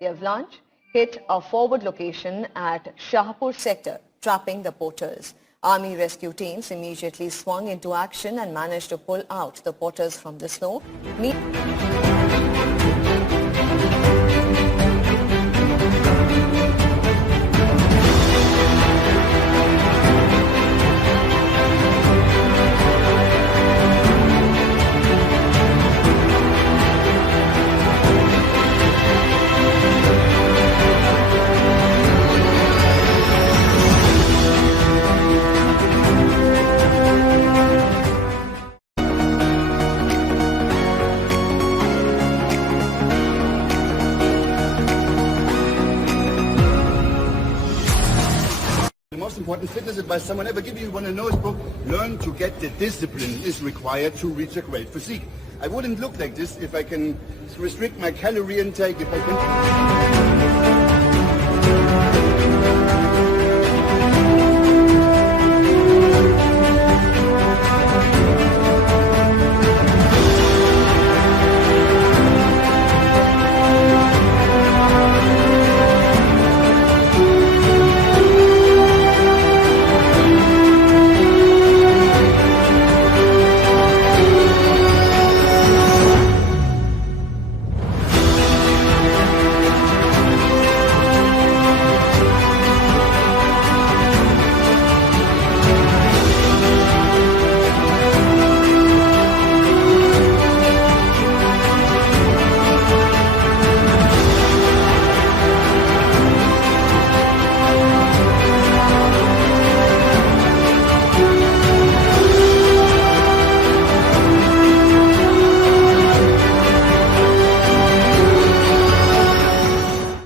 The avalanche hit a forward location at Shahpur sector, trapping the porters. Army rescue teams immediately swung into action and managed to pull out the porters from the snow. Most important fitness advice someone ever give you. You want to know his book? Learn to get the discipline is required to reach a great physique. I wouldn't look like this if I can restrict my calorie intake, if I can...